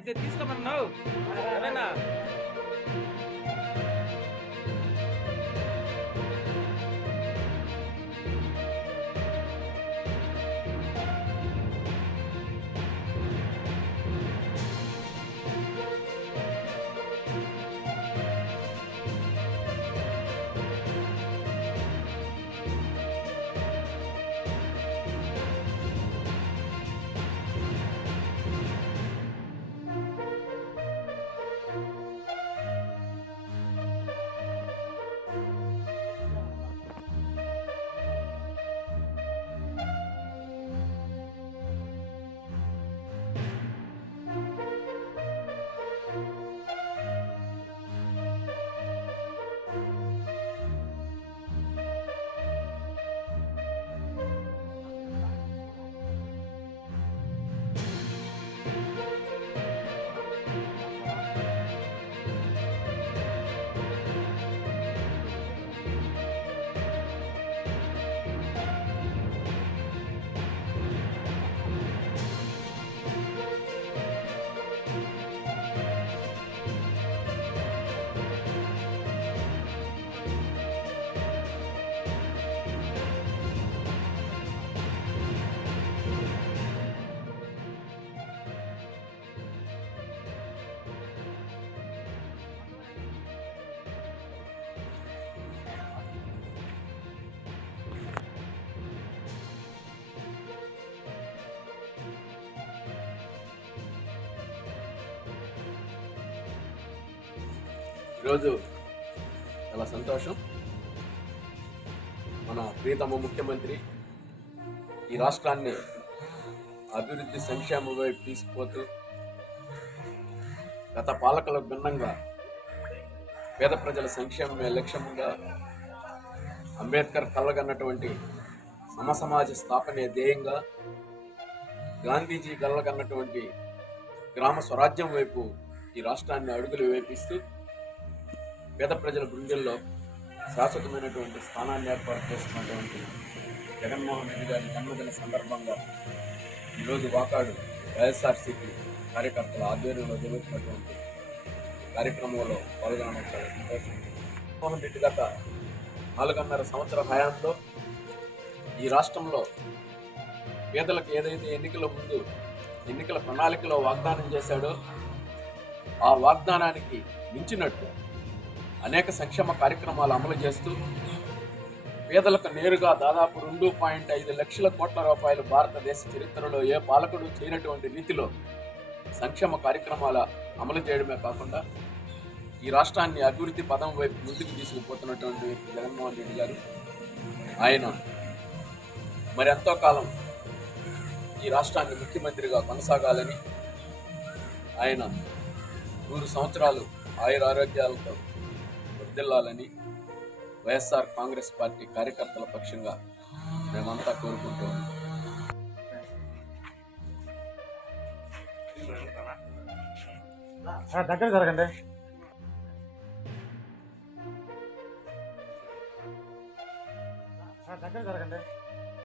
అయితే తీసుకోమన్నావు సరేనా? ఈరోజు చాలా సంతోషం. మన ప్రియతమ ముఖ్యమంత్రి ఈ రాష్ట్రాన్ని అభివృద్ధి సంక్షేమ వైపు తీసుకుపోతూ గత పాలకులకు భిన్నంగా పేద ప్రజల సంక్షేమమే లక్ష్యంగా అంబేద్కర్ కలగన్నటువంటి సమసమాజ స్థాపనే ధ్యేయంగా గాంధీజీ కలగన్నటువంటి గ్రామ స్వరాజ్యం వైపు ఈ రాష్ట్రాన్ని అడుగులు వేపిస్తూ పేద ప్రజల గుండెల్లో శాశ్వతమైనటువంటి స్థానాన్ని ఏర్పాటు చేస్తున్నటువంటి జగన్మోహన్ రెడ్డి గారి జన్మదిన సందర్భంగా ఈరోజు వాకాడు వైఎస్ఆర్సీపీ కార్యకర్తల ఆధ్వర్యంలో జరుగుతున్నటువంటి కార్యక్రమంలో పాల్గొనడం చాలా సంతోషం. జగన్మోహన్ రెడ్డి గత 4.5 సంవత్సరాల హయాంలో ఈ రాష్ట్రంలో పేదలకు ఏదైతే ఎన్నికల ప్రణాళికలో వాగ్దానం చేశాడో ఆ వాగ్దానానికి మించినట్టు అనేక సంక్షేమ కార్యక్రమాలు అమలు చేస్తూ పేదలకు నేరుగా దాదాపు 2.5 లక్షల కోట్ల రూపాయలు భారతదేశ చరిత్రలో ఏ పాలకుడు చేయనటువంటి రీతిలో సంక్షేమ కార్యక్రమాల అమలు చేయడమే కాకుండా ఈ రాష్ట్రాన్ని అభివృద్ధి పదం వైపు ముందుకు తీసుకుపోతున్నటువంటి వ్యక్తి జగన్మోహన్ రెడ్డి గారు. ఆయన మరి ఎంతో కాలం ఈ రాష్ట్రాన్ని ముఖ్యమంత్రిగా కొనసాగాలని, ఆయన 100 సంవత్సరాలు ఆయురారోగ్యాలతో వర్ధిల్లాలని వైఎస్ఆర్ కాంగ్రెస్ పార్టీ కార్యకర్తల పక్షంగా మేమంతా కోరుకుంటూ ఉన్నాం. దగ్గర జరగండి. దగ్గర జరగండి.